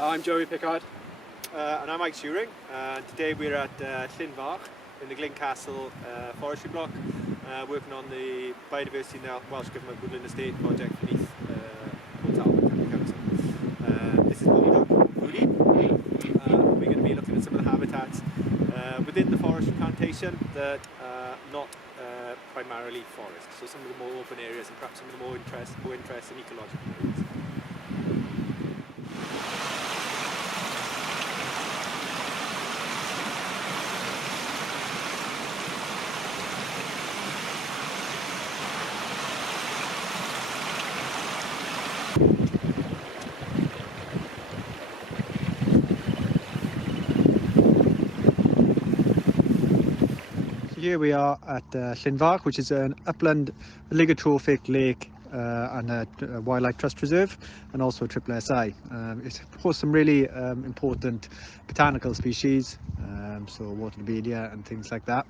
I'm Joey Pickard. And I'm Mike Shewring, and today we're at Llywodraeth in the Glencastle forestry block, working on the Biodiversity in the Welsh Government Woodland Estate project beneath Tro Tywysedig Rhithwir. This is Rudi. We're going to be looking at some of the habitats within the forestry plantation that are not primarily forest, so some of the more open areas and perhaps some of the more interesting ecological areas. Here we are at Llywodraeth, which is an upland oligotrophic lake and a wildlife trust reserve, and also a SSSI. It hosts some really important botanical species, so waterbedia and things like that.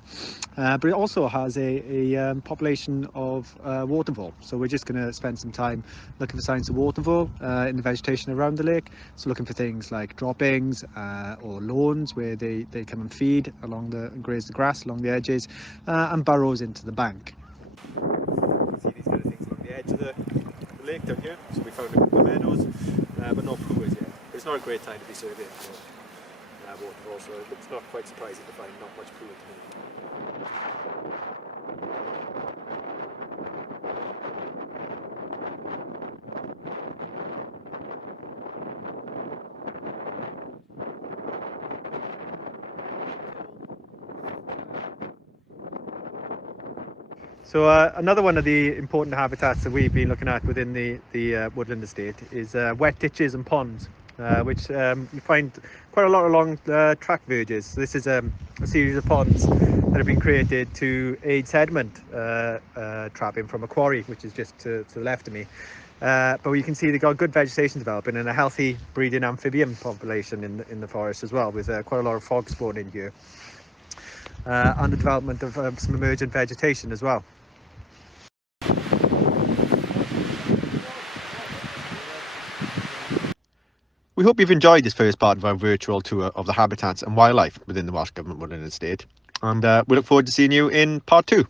But it also has a population of water vole. So we're just going to spend some time looking for signs of water vole in the vegetation around the lake. So looking for things like droppings or lawns where they come and feed and graze the grass along the edges, and burrows into the bank. You can see these kind of things along the edge of the lake down here. So we found a couple of meadows, but no pooers yet. It's not a great time to be surveying for water vole, so it's not quite surprising to find not much poo at the minute. So another one of the important habitats that we've been looking at within the woodland estate is wet ditches and ponds, which you find quite a lot along track verges. So this is a series of ponds that have been created to aid sediment trapping from a quarry, which is just to the left of me. But you can see they've got good vegetation developing and a healthy breeding amphibian population in the forest as well, with quite a lot of frog spawn in here, and the development of some emergent vegetation as well. We hope you've enjoyed this first part of our virtual tour of the habitats and wildlife within the Welsh Government Woodland Estate, and we look forward to seeing you in part 2.